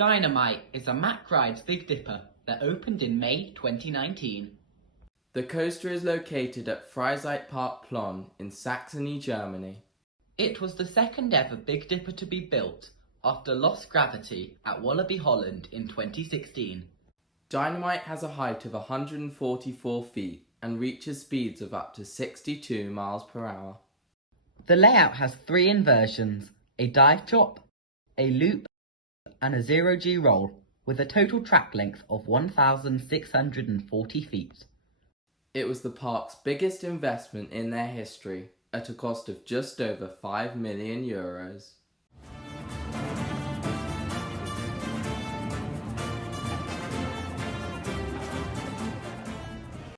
Dynamite is a Mack Rides Big Dipper that opened in May 2019. The coaster is located at Freizeitpark Plohn in Saxony, Germany. It was the second ever Big Dipper to be built after Lost Gravity at Wallaby Holland in 2016. Dynamite has a height of 144 feet and reaches speeds of up to 62 miles per hour. The layout has 3 inversions, a dive chop, a loop and a 0G roll with a total track length of 1,640 feet. It was the park's biggest investment in their history at a cost of just over €5 million.